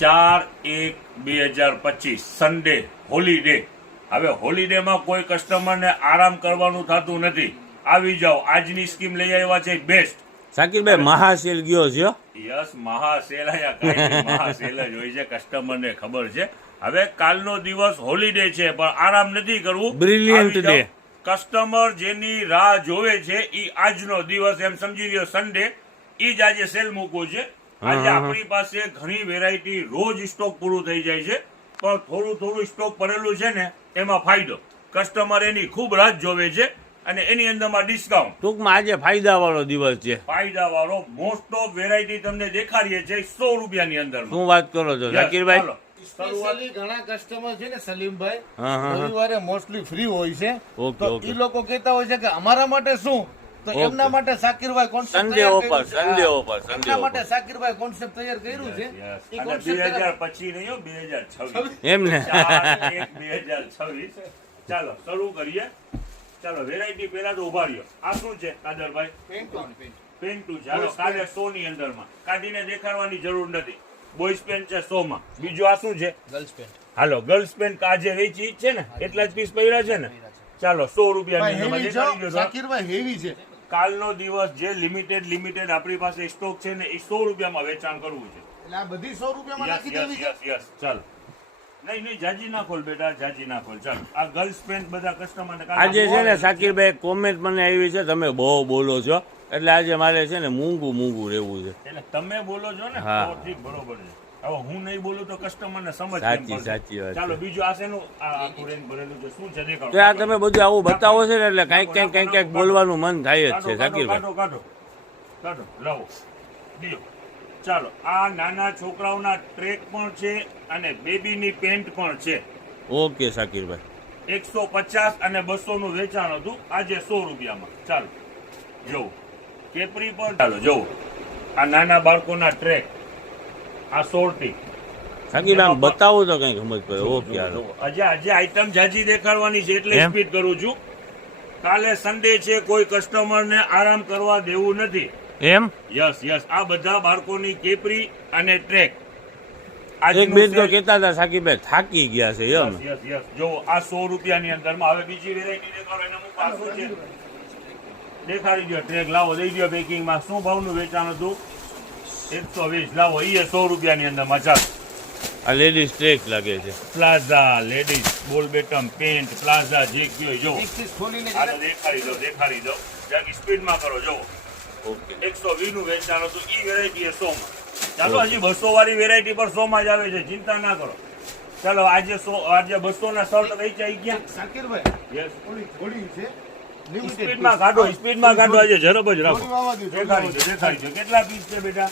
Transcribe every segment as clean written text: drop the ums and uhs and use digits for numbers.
4/1/2025 Sunday holiday. હવે હોલીડેમાં કોઈ કસ્ટમરને આરામ કરવાનું થતું નથી. આવી જાઓ, આજની સ્કીમ લઈ આવ્યા છે બેસ્ટ. શાકિરભાઈ મહાસેલ ગયો છે. યસ, મહાસેલ મહાસેલ જ હોય છે, કસ્ટમરને ખબર છે. હવે કાલનો દિવસ હોલીડે છે પણ આરામ નથી કરવું. Brilliant day. કસ્ટમર જેની રાહ જોવે છે એ આજનો દિવસ એમ સમજી લ્યો સન્ડે, એ જ આજે સેલ મૂકવું છે. આજે આપણી પાસે ઘણી વેરાયટી રોજ સ્ટોક પૂરું થઈ જાય છે, પણ થોડું સ્ટોક પડેલું છે ને એમાં ફાયદો. કસ્ટમર એની ખૂબ રાહ જોવે છે અને એની અંદરમાં ડિસ્કાઉન્ટ. ટૂંકમાં આજે ફાયદા વાળો દિવસ છે. ફાયદા વાળો મોસ્ટ ઓફ વેરાયટી તમને દેખાડીએ છે 100 રૂપિયાની અંદર. શું વાત કરો છો શાકિરભાઈ? સ્પેશિયલી ઘણા કસ્ટમર છે ને સલીમભાઈ, રવિવારે મોસ્ટલી ફ્રી હોય છે, તો એ લોકો કહેતા હોય છે કે અમારા માટે શું, તો એમના માટે Shakirbhai concept Sunday offer, Sunday offer, એમના માટે શાકિરભાઈ કોન્સેપ્ટ તૈયાર કર્યું છે. અને 2025 નહીં હો, 2026 એમ ને. 4/1/2026. ચાલો શરૂ કરીએ. ચાલો વેરાયટી પેલા તો ઉભા રહ્યો. આ શું છે કાદરભાઈ? પેન્ટુ છે. હાલો કાલે 100 ની અંદરમાં કાઢીને દેખાડવાની જરૂર નથી. બોયઝ પેન્ટ છે 100 માં. બીજું આ શું છે? Girls pant. હાલો ગર્લ્સ પેન્ટ આજે વેચી છે ને, એટલા જ પીસ પડ્યા છે ને. ચાલો 100 રૂપિયાની અંદરમાં દેખાડી દો. શાકિરભાઈ હેવી છે. કાલનો દિવસ જે લિમિટેડ આપણી પાસે સ્ટોક છે ને એ 100 રૂપિયામાં વેચાણ કરવું છે. એટલે આ બધી 100 રૂપિયામાં નાખી દેવી છે. યસ ચાલો. નહીં જાજી ના ખોલ બેટા, જાજી ના ખોલ. ચાલો આ ગર્લ્સ પેન્ટ બધા કસ્ટમરને આજે છે ને શાકિરભાઈ કોમેન્ટ મને આવી છે, તમે બહુ બોલો છો એટલે આજે મારે છે ને મૂંગું રહેવું છે. એટલે તમે બોલો છો ને તો ઠીક, બરોબર છે. હવે હું નહીં બોલું તો કસ્ટમરને સમજ સાચી વાત. ચાલો બીજું આ શેનું આખું રેન્જ ભરેલું છે, શું છે દેખાડો. તો આ તમે બધું આવું બતાવો છે ને એટલે કંઈક બોલવાનું મન થાય જ છે શાકિરભાઈ. કાઢો લાવો દિયો. ચાલો આ નાના છોકરાઓના ટ્રેક પણ છે અને બેબીની પેન્ટ પણ છે. ઓકે શાકિરભાઈ. 150 અને 200 નું વેચાણ હતું, આજે 100 રૂપિયામાં. ચાલો જોવો કેપરી પણ. ચાલો જોવો આ નાના બાળકોના ટ્રેક, આ સોરટી. શાકિરભાઈ આમ બતાવો તો કઈ સમજ પડે. ઓકે હાલો. આજે આઈટમ જાજી દેખાડવાની છે એટલે સ્પીડ કરું છું. કાલે સન્ડે છે, કોઈ કસ્ટમરને આરામ કરવા દેવું નથી. એમ? યસ આ બધા બાળકોની કેપરી અને ટ્રેક. એક બેન તો કહેતા હતા શાકિરભાઈ થાકી ગયા છે એમ. યસ જો આ 100 રૂપિયાની અંદરમાં. હવે બીજી વેરાયટી દેખાડો. એને હું પાછું છે દેખાડી દો. ટ્રેક લાવો, દઈ દો પેકિંગમાં. શું ભાવનું વેચાણ હતું? 120. લાવો, એ 100 રૂપિયાની અંદરમાં. ચાલો આ લેડીઝ ટ્રેક લાગે છે. પ્લાઝા લેડીઝ બોલ બેટમ પેન્ટ પ્લાઝા જે કયો જો દેખાડી દો. જરા સ્પીડમાં કરો. જો 120 નું વેચાણ હતું, ઈ વેરાયટી 100 માં. ચાલો હજી 200 વાળી વેરાયટી પર 100 માં જ આવે છે, ચિંતા ના કરો. ચાલો આજે 200 ના શર્ટ વેચાઈ ગયા શાકિરભાઈ. યસ થોડી છે. સ્પીડમાં કાઢો. આજે ઝડપ જ રાખો. દેખાડી દો કેટલા પીસ છે બેટા?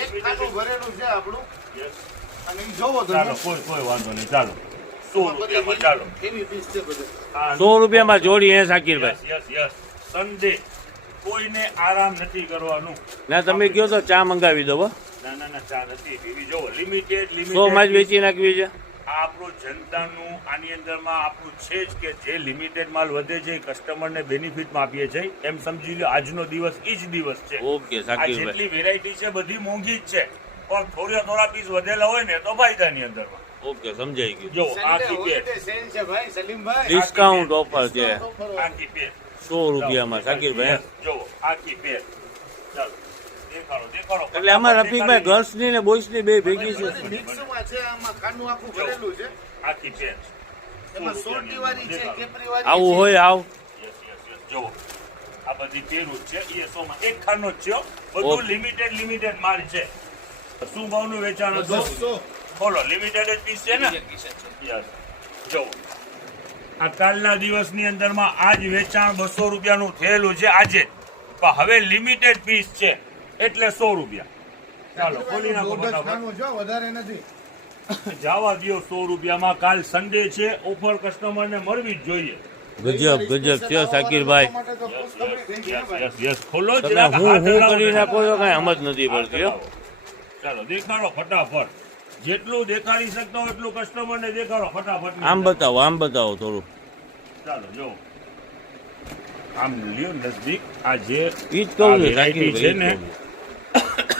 એક ખાનું ભરેલું છે આપણું. અને ઈ જોવો તો ચાલો કોઈ વાંધો નહીં. ચાલો 100 રૂપિયામાં. ચાલો હેવી પીસ છે બધા. 100 રૂપિયામાં જોડી હે શાકિરભાઈ. યસ સન્ડે કોઈને આરામ નથી કરવાનું. ના તમે કહો તો ચા મંગાવી દો. ના ચા નથી પીવી. જો લિમિટેડ 100 માં જ વેચી નાખવી છે. આપણું જનતાનું આની અંદરમાં આપણું છે જ કે જે લિમિટેડ માલ વધે છે કસ્ટમરને બેનિફિટમાં આપીએ છીએ. એમ સમજી લો આજનો દિવસ એ જ દિવસ છે. ઓકે આ શાકિરભાઈ. જેટલી વેરાયટી છે બધી મોંઘી જ છે, પણ થોડા પીસ વધેલા હોય ને તો ફાયદાની અંદરમાં. ઓકે સમજાઈ ગયું. જો આખી પેટ સેલ છે ભાઈ સલીમભાઈ. ડિસ્કાઉન્ટ ઓફર છે આખી પેટ 100 રૂપિયામાં શાકિરભાઈ. જો આખી પેટ. ચાલો દેખાડો. એટલે આમાં રફીકભાઈ ગર્લ્સ ની ને બોયઝ ની બે ભેગી છે. મિક્સમાં છે, આમાં ખાનું આખું ભરેલું છે. આખી પેટ એમાં સોરટી વાળી છે, કેપરી વાળી આવું છે. હોય આવ. જો આ બધી પેરું જ છે, એ 100 માં એક ખાનો જ છે. બધું લિમિટેડ માલ છે. શું ભાવનું વેચાણ હતું? 200. બોલો લિમિટેડ જ પીસ છે ને? યસ જો આ કાલના દિવસની અંદરમાં આજ વેચાણ 200 રૂપિયાનું થયેલું છે આજે, પણ હવે લિમિટેડ પીસ છે એટલે 100 રૂપિયા. ચાલો ખોલી નાખો ફટાફટ. ખાનું જો વધારે નથી. જવા દો 100 રૂપિયામાં. કાલ સન્ડે છે, ઓફર કસ્ટમરને મળવી જ જોઈએ. ગજબ છે શાકિરભાઈ. યસ ખોલો જ. તમે હું કરી નાખો તો કઈ સમજ નથી પડતી. ચાલો દેખાડો ફટાફટ. જેટલું દેખાડી શકતો હોય એટલું કસ્ટમરને દેખાડો ફટાફટ. આમ બતાવો થોડું. ચાલો જો આમ લ્યો નજદીક. આ જે ઈ જ કહું છું વેરાયટી છે ને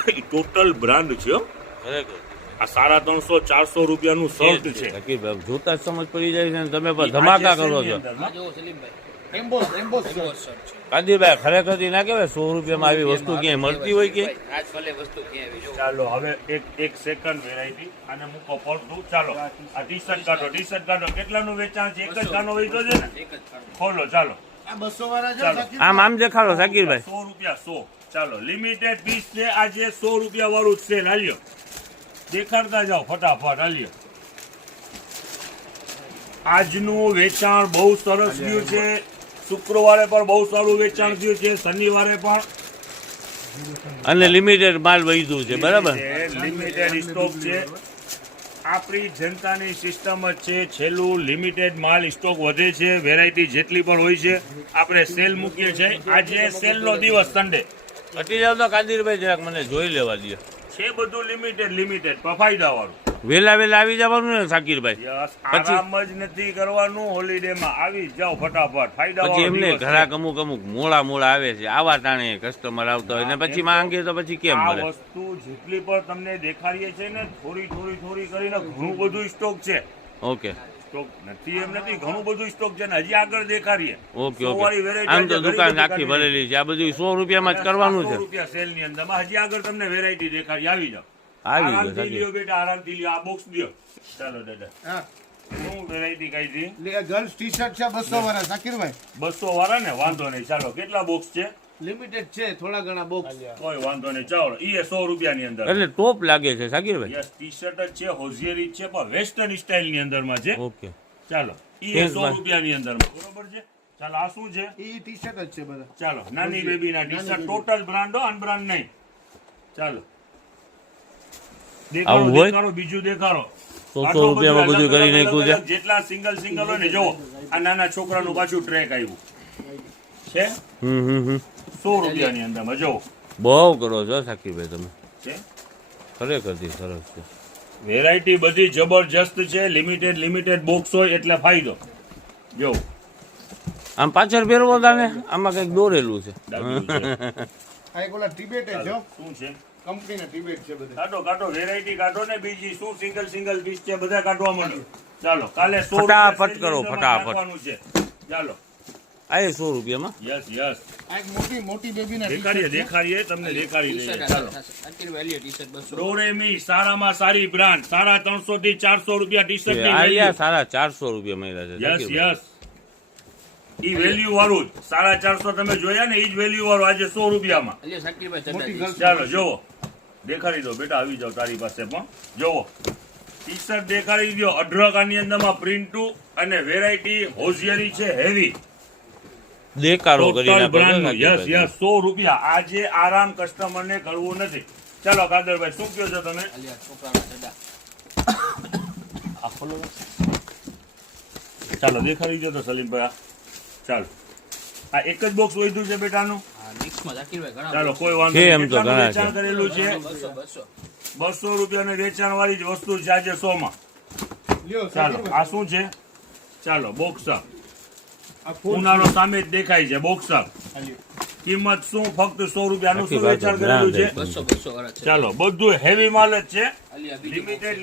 એ ટોટલ બ્રાન્ડ છે. આ 350-400 રૂપિયાનું શર્ટ છે. શકીરભાઈ જોતા જ સમજ પડી જાય છે ને તમે પણ ધમાકા કરો છો. એમ્બોસ શર્ટ છે. કાદીરભાઈ ખરેખર ના કહેવાય 100 રૂપિયામાં આવી વસ્તુ ક્યાંય મળતી હોય કે? ચાલો હવે એક સેકન્ડ વેરાયટી આને મૂકો પડતું. ચાલો આ ટી શર્ટ કાઢો. કેટલાનું વેચાણ છે? એક જ ખાનો વેચો છે ને? ખોલો ચાલો. આ 200 વાળા છે ચાલો. શકીર? આમ દેખાડો શકીરભાઈ. 100 રૂપિયા 100. ચાલો લિમિટેડ પીસ છે આજે 100 રૂપિયા વાળું જ છે. હાલ્યો દેખાડતા જાઓ ફટાફટ. હાલ્યો આજનું વેચાણ બહુ સરસ ગયું છે. શુક્રવારે પણ બહુ સારું વેચાણ થયું છે. શનિવારે પણ અને લિમિટેડ માલ વહીતું છે બરાબર. લિમિટેડ સ્ટોક છે. આપણી જનતાની સિસ્ટમ જ છે. છેલ્લું લિમિટેડ માલ સ્ટોક વધે છે. વેરાયટી જેટલી પણ હોય છે આપણે સેલ મૂકીએ છીએ. આજે સેલનો દિવસ સન્ડે હટી જાવ તો કાદીરભાઈ જરાક મને જોઈ લેવા દો. છે. બધું લિમિટેડ ફાયદા વાળું. વેલા આવી જવાનું ને શકીરભાઈ. યસ, આરામ જ નથી કરવાનું. હોલિડેમાં આવી જાઓ ફટાફટ. ફાયદા પછી એમને ઘરાક અમુક મોડા આવે છે. આવા ટાણે કસ્ટમર આવતા હોય ને પછી માંગે તો પછી કેમ આ મળે? વસ્તુ જેટલી પણ તમને દેખાડીએ છે ને થોડી કરીને ઘણું બધું સ્ટોક છે. ઓકે સ્ટોક નથી એમ નથી, ઘણું બધું સ્ટોક છે ને હજી આગળ દેખાડીએ. ઓકે સોવાળી variety આમ તો આજે દુકાન ઘણી આખી બધી ભરેલી છે. આ બધું 100 રૂપિયામાં જ કરવાનું છે. 100 રૂપિયા સેલ ની અંદર હજી આગળ તમને વેરાયટી દેખાડી. આવી જાઓ આવી ગયો આરામથી સાચી. લ્યો બેટા, આરામથી લ્યો. આ બોક્સ દો. ચાલો દાદા હા શું વેરાયટી કઈ હતી? ગર્લ્સ ટી શર્ટ છે 200 વાળા શકીરભાઈ. 200 વાળા ને વાંધો નહીં. ચાલો કેટલા બોક્સ છે? લિમિટેડ છે થોડા ઘણા બોક્સ. કોઈ વાંધો નહીં. ચાલો એ 100 રૂપિયાની અંદર. એટલે ટોપ લાગે છે શકીરભાઈ. યસ, ટી શર્ટ જ છે, હોઝિયરી છે, પણ વેસ્ટર્ન સ્ટાઇલ ની અંદર માં છે. ઓકે ચાલો ઈ Yes, 100 રૂપિયાની અંદર બરોબર છે. ચાલો આ શું છે? એ ટી શર્ટ જ છે બધા. ચાલો નાની બેબી ના ટી શર્ટ ટોટલ બ્રાન્ડો અનબ્રાન્ડ નહીં. ચાલો આવું હોય? દેખાડો બીજું દેખાડો. 100 રૂપિયામાં બધું કરી નાખ્યું છે. જેટલા સિંગલ હોય ને જોવો આ નાના છોકરાનું પાછું ટ્રેક આવ્યું છે 100 રૂપિયાની અંદરમાં જોવો. બહુ કરો છો શકીરભાઈ તમે. છે ખરેખરથી સરસ છે. વેરાયટી બધી જબરજસ્ત છે. લિમિટેડ બોક્સ હોય એટલે ફાયદો. જો આમ પાછળ ફેરવો તાને આમાં કઈક દોરેલું છે. ડાબી છે. આ એક ઓલા ટિબેટ છે શું છે? કંપનીના ટિબેટ છે બધા. કાઢો વેરાયટી કાઢો ને બીજી શું સિંગલ પીસ છે બધા કાઢવા માંડો. ચાલો કાલે 100 ફટાફટ રૂપિયા કરો, સેલની ફટાફટ. નાખવાનું છે. ચાલો આ 100 રૂપિયામાં. યસ આ એક મોટી બેબીના દેખાડીએ તમને દેખાડી દઈએ. ચાલો ડોરેમી સારામાં સારી બ્રાન્ડ 350 થી 400 રૂપિયા ટી શર્ટ ની આ 450 રૂપિયા મળ્યા છે યસ શકીરભાઈ. ઈ વેલ્યુ વાળું જ 450 તમે જોયા ને ઈ જ વેલ્યુ વાળું આજે 100 રૂપિયામાં. ચાલો જોવો દેખાડી દો બેટા. આવી જાઓ તારી પાસે પણ જોવો ટી શર્ટ દેખાડી દો. અઢળક આની અંદરમાં પ્રિન્ટુ અને વેરાયટી હોઝિયરી છે હેવી. દેકારો કરી ટોટલ નાખો છો બ્રાન્ડનું. યસ શકીરભાઈ. 100 રૂપિયા. આજે આરામ કસ્ટમર ને કરવું નથી. ચાલો કાદરભાઈ શું કહો છો તમે? આ ખોલો ને. ચાલો દેખાડી દો તો સલીમભાઈ. ચાલો આ એક જ બોક્સ વધ્યું છે બેટાનું. ચાલો કોઈ વાંધો છે નહીં. એમ તો કેટલાનું ઘણા વેચાણ છે. કરેલું છે? 200 રૂપિયાની વેચાણ વાળી જ વસ્તુ છે આજે 100 માં. લ્યો ચાલો આ શું છે? ચાલો બોક્સર ઉનાળો સામે જ દેખાય છે. બોક્સર કિંમત શું? ફક્ત 100 રૂપિયાનું શું વેચાણ કરેલું છે? ચાલો બધું હેવી માલ જ છે.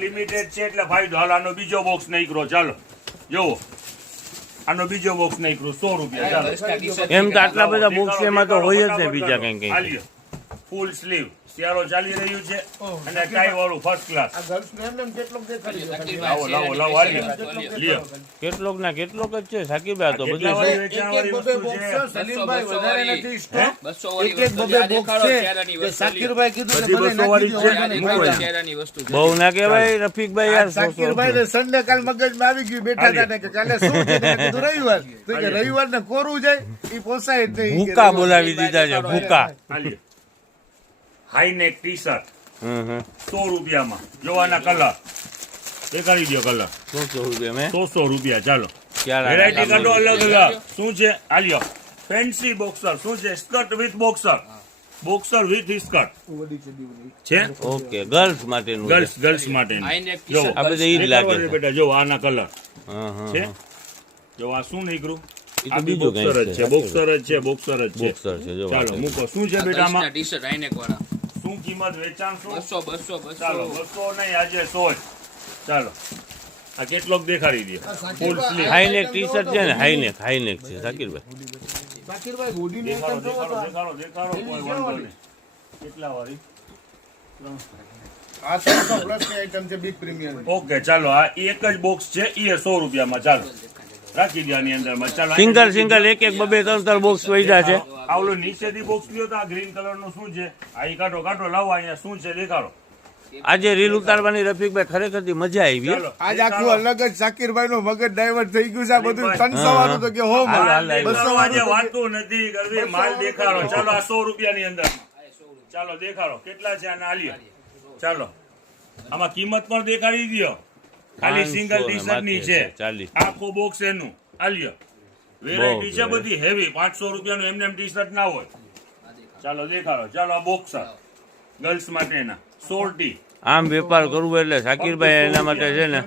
લિમિટેડ છે એટલે ફાયદો. હાલ આનો બીજો બોક્સ નીકળો. ચાલો જોવો આનો બીજો બોક્સ નીકળ્યો 100 રૂપિયા. ચાલો એમ તો આટલા બધા બોક્સ એમાં તો હોય જ ને બીજા કઈ. ફૂલ સ્લીવ શિયાળો ચાલી રહ્યું છે અને ટાઈ વાળું ફર્સ્ટ ક્લાસ. આ ગર્લ્સ ને એમ કેટલોક દેખાડી છે. લાવો હાલ્યો. લ્યો કેટલોક ના કેટલોક જ છે શકીરભાઈ. તો બધું કેટલા વાળી એક વેચાણ એક વાળી બબે વસ્તુ બોક્સ છે? છે સલીમભાઈ વધારે નથી સ્ટોક. એક બબે બોક્સ છે કે શકીરભાઈ કીધું ને બધી મને 200 વાળી નાખી છે. દીધું. બહુ ના કહેવાય રફીકભાઈ યાર. શકીરભાઈ ને સન્ડે કાલ મગજમાં આવી ગયું બેઠા હતા ને કે કાલે શું છે તો મેં કીધું રવિવાર. તો કે રવિવાર ને કોરું જાય એ પોસાય જ નહીં. ભૂકા બોલાવી દીધા છે ભૂકા. હાલ્યો હાઈનેક ટી શર્ટ હમ 100 રૂપિયામાં. જોવાના કલર દેખાડી દો. કલર 100 રૂપિયા મેં 100 રૂપિયા. ચાલો ક્યારે વેરાયટી કાઢો અલગ શું છે? આલ્યો ફેન્સી બોક્સર શું છે? Skirt with boxer with skirt છે. ઓકે ગર્લ્સ માટેનું છે. ગર્લ્સ માટે જો આ બધા ઈ જ લાગે છે. બેટા જો આના કલર હા છે. જો આ શું નીકળ્યું? એ તો આ બી બીજું બોક્સર જ કંઈક છે. બોક્સર જ છે. બોક્સર છે જો ચાલો મૂકો. શું છે બેટા આમાં? ટી-શર્ટ શું શું કિંમત વેચાણ શું? 200 ચાલો 200 નહીં, આજે 100 જ. ચાલો આ કેટલોક દેખાડી દે. Full sleeve high neck T shirt છે ને, હાઈનેક છે શાકિરભાઈ. શાકિરભાઈ હુડીની દેખાડો આઈટમ જોવો દેખાડો તો દેખાડો દેખાડો, કોઈ વાંધો નહીં. કેટલા વાળી? આ 300 પ્લસ ની આઈટમ છે બિગ પ્રીમિયમ. ઓકે ચાલો આ એક જ બોક્સ છે, એ 100 રૂપિયામાં. ચાલો રાખી દે આની અંદરમાં. ચાલો સિંગલ એક બબે ત્રણ બોક્સ વૈધા છે. આ ઓલો નીચેથી બોક્સ લ્યો તો આ ગ્રીન કલર નું શું છે? આ ઈ કાઢો લાવો, અહીંયા શું છે દેખાડો. આજે રીલ ઉતારવાની રફીકભાઈ ખરેખર મજા આવી. ચાલો આજ આખું અલગ જ શાકિરભાઈ નું મગજ ડાયવર્ટ થઈ ગયું છે. આ બધું 300 વાળું તો કે હો માલ માલ 200 દેખાડો, આજે વાળું વાતું નથી કરવી, માલ દેખાડો. ચાલો આ 100 રૂપિયાની અંદર. ચાલો દેખાડો કેટલા છે આના આલ્યો. ચાલો આમાં કિંમત પણ દેખાડી દયો. ખાલી સિંગલ ટી શર્ટ ની છે, 40. આખો બોક્સ એનું આલ્યો. વેરાયટી છે બધી હેવી. 500 રૂપિયાનું એમને ટી શર્ટ ના હોય. ચાલો દેખાડો. ચાલો આ બોક્સર ગર્લ્સ માટેના સોર્ટી. આમ વેપાર કરવો એટલે શાકિરભાઈ એના માટે છે ને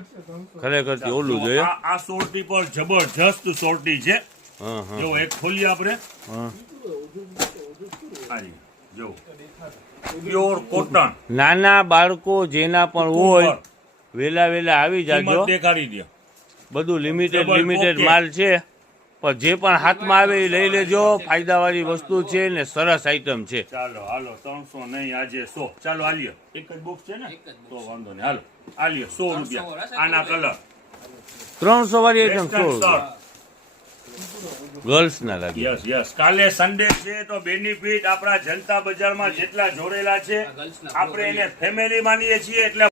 ખરેખર ઓલું જોઈએ. આ સોર્ટી પર જબરજસ્ત સોર્ટી છે. હા હા જો એક ખોલીએ આપણે. હા. જો પ્યોર કોટન. નાના બાળકો જેના પણ હોય વેલા આવી જાજો. કિંમત દેખાડી દે. બધું લિમિટેડ okay. માલ છે, પણ જે પણ હાથમાં આવે એ લઈ લેજો. ફાયદાવાળી વસ્તુ છે ને સરસ આઈટમ છે. ચાલો હાલો 300 નહીં, આજે 100. ચાલો આલ્યો. એક જ બોક્સ છે ને તો વાંધો નહીં. હાલો આલ્યો 100 રૂપિયા. આના કલર 300 વાળી આઈટમ વેસ્ટર્ન 100 શર્ટ. ગર્લ્સ ના લાગે. યસ કાલે સન્ડે છે તો બેનિફિટ આપણા જનતા બજારમાં જેટલા જોડેલા છે આપણે એને ફેમિલી માનીએ છીએ એટલે